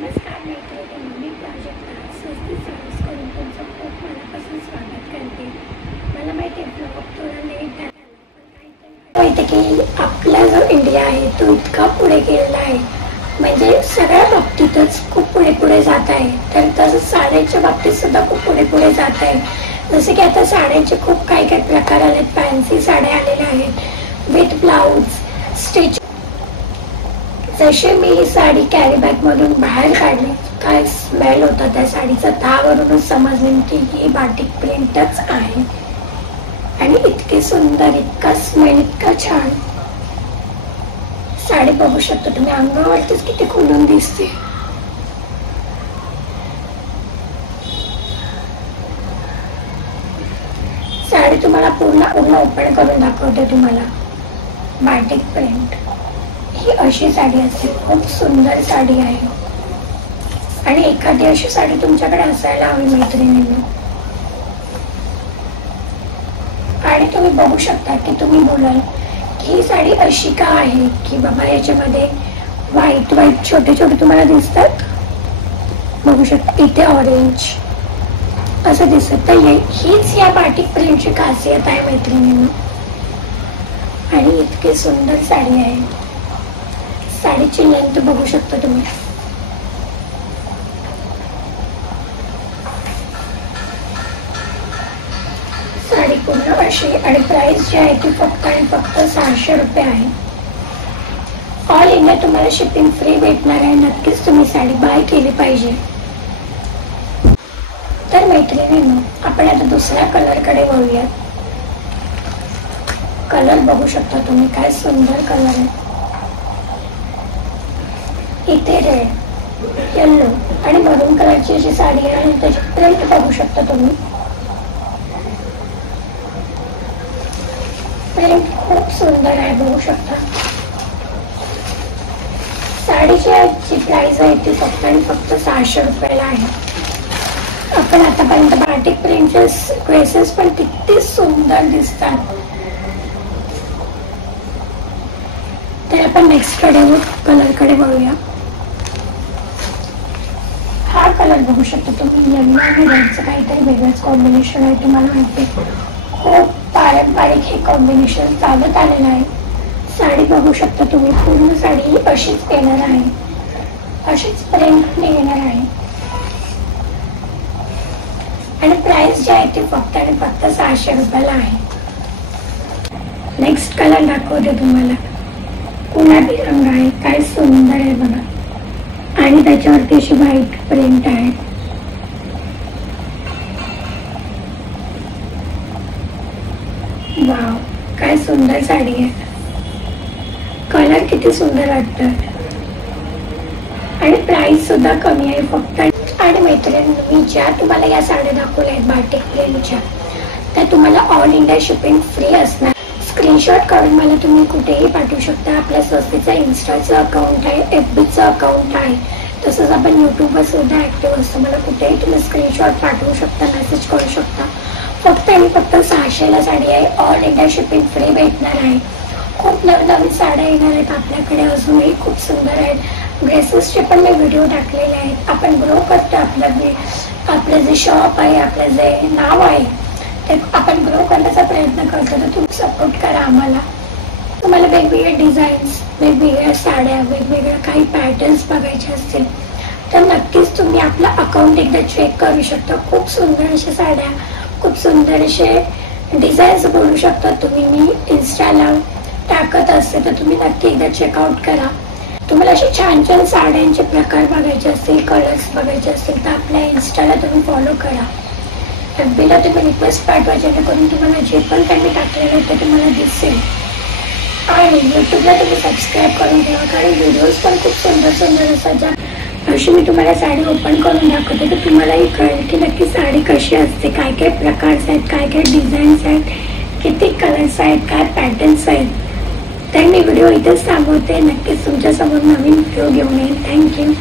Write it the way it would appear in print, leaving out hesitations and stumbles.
नमस्कार मैत्रिणी, मी प्राजक्ता स्वस्ती साडीजकडून तुमचं खूप मनापासून स्वागत करते. मला माहिती आहे ब्लॉग थोडा लेट झाला, पण माहिती की आपला जो इंडिया आहे तो इतका पुढे गेलेला आहे, म्हणजे सगळ्या बाबतीतच खूप पुढे जात आहे. तर तसंच साड्यांच्या बाबतीत सुद्धा खूप पुढे जात आहे. जसे की आता साड्यांचे खूप काही प्रकार आलेत. फॅन्सी साड्या आलेल्या आहेत विथ ब्लाऊज स्टिच. जशी मी ही साडी कॅरी बॅग मधून बाहेर काढली, काय स्मेल होता त्या साडीचा, त्यावरूनच समजले की ही बाटिक प्रिंटच आहे. आणि इतकी सुंदर, इतका स्मेल, इतका छान साडी बघू शकता तुम्ही. अंगावरतीच किती खुलून दिसते. साडी तुम्हाला पूर्ण ओपन करून दाखवते तुम्हाला. बाटिक प्रिंट ही अशी साडी असते. खूप सुंदर साडी आहे आणि एखादी अशी साडी तुमच्याकडे असायला हवी मैत्रिणींना. आणि तुम्ही बघू शकता की तुम्ही बोलाल की ही साडी अशी का आहे, की बाबा याच्यामध्ये व्हाईट छोटे तुम्हाला दिसतात. बघू शकता इथे ऑरेंज असं दिसत. तर हीच या बाटिक प्रिंटची खासियत आहे मैत्रिणींना. आणि इतकी सुंदर साडी आहे. साडीची लेंथ बघू शकता तुम्ही. साडी पूर्ण अशी. आणि प्राइस जी आहे ती फक्त आणि फक्त 600 रुपये आहे. ऑल इंडिया तुम्हाला शिपिंग फ्री भेटणार आहे. नक्कीच तुम्ही साडी बाय केली पाहिजे. तर मैत्रिणींनो, आपण आता दुसऱ्या कलर कडे वळूयात. कलर बघू शकता तुम्ही, काय सुंदर कलर आहे. इथे रेड, येल्लो आणि मरून कलरची अशी साडी आहे आणि त्याची प्रिंट बघू शकता तुम्ही. प्रिंट खूप सुंदर आहे, बघू शकता. साडीची प्राइस आहे ती फक्त आणि फक्त 600 रुपयाला आहे. आपण आतापर्यंत बाटिक प्रिंटचे ड्रेसेस पण किती सुंदर दिसतात. तर आपण नेक्स्ट कलर कडे वळूया. हा कलर बघू शकता तुम्ही. येल्लो आणि रेडचं काहीतरी वेगळंच कॉम्बिनेशन आहे. तुम्हाला माहिती आहे खूप पारंपरिक हे कॉम्बिनेशन चालत आलेलं आहे. साडी बघू शकता तुम्ही. पूर्ण साडी अशीच येणार आहे, अशीच प्रिंटने येणार आहे. आणि प्राइस जी आहे ती फक्त आणि फक्त 600 रुपयाला आहे. नेक्स्ट कलर दाखवते तुम्हाला. गुलाबी रंग आहे, काय सुंदर आहे बघा. आणि त्याच्यावरती अशी व्हाईट प्रिंट आहे. वाव, काय सुंदर साडी आहे. कलर किती सुंदर वाटतात. आणि प्राइस सुद्धा कमी आहे फक्त. आणि मैत्रिणींनी, मी ज्या तुम्हाला या साड्या दाखवल्या आहेत बाटिक प्रिंटच्या, त्या तुम्हाला ऑल इंडिया शिपिंग फ्री असणार. स्क्रीनशॉट काढून मला तुम्ही कुठेही पाठवू शकता. आपल्या स्वस्तीचं इंस्टाचं अकाउंट आहे, FBचं अकाउंट आहे. तसंच आपण यूट्यूबवर सुद्धा ऍक्टिव्ह असतो. मला कुठेही तुम्ही स्क्रीनशॉट पाठवू शकता, मेसेज करू शकता. फक्त आणि फक्त 600ला साडी आहे. ऑल इंडिया शिपिंग फ्री भेटणार आहे. खूप नवीन साड्या येणार आहेत आपल्याकडे. अजूनही खूप सुंदर आहेत. ड्रेसेसचे पण मी व्हिडिओ टाकलेले आहेत. आपण ग्रो करतो. आपलं जे शॉप आहे, आपलं जे नाव आहे ते आपण ग्रो करण्याचा प्रयत्न करतो. तर तुम्ही सपोर्ट करा आम्हाला. तुम्हाला वेगवेगळे डिझाईन्स, वेगवेगळ्या साड्या, वेगवेगळ्या काही पॅटर्न्स बघायचे असतील तर नक्कीच तुम्ही आपलं अकाउंट एकदा चेक करू शकता. खूप सुंदर अशा साड्या, खूप सुंदर असे डिझाईन्स बोलू शकता तुम्ही. मी इंस्टाला टाकत असते, तर तुम्ही नक्की एकदा चेकआउट करा. तुम्हाला असे छान साड्यांचे प्रकार बघायचे असतील, कलर्स बघायचे असतील तर आपल्या इंस्टाला तुम्ही फॉलो करा. FBला तुम्ही रिक्वेस्ट पाठवा, जेणेकरून तुम्हाला जे पण त्यांनी टाकलेलं आहे ते तुम्हाला दिसेल. आणि यूट्यूबला तुम्ही सबस्क्राईब करून ठेवा, कारण व्हिडिओज पण खूप सुंदर असतात. ज्या अशी मी तुम्हाला साडी ओपन करून दाखवते तर तुम्हालाही कळेल की नक्की साडी कशी असते, काय काय प्रकारचे आहेत, काय काय डिझाईन्स आहेत, किती कलर्स आहेत, काय पॅटर्न्स आहेत. तर मी व्हिडिओ इथेच थांबवते. नक्कीच तुमच्यासमोर नवीन व्हिडिओ घेऊन येईन. थँक्यू.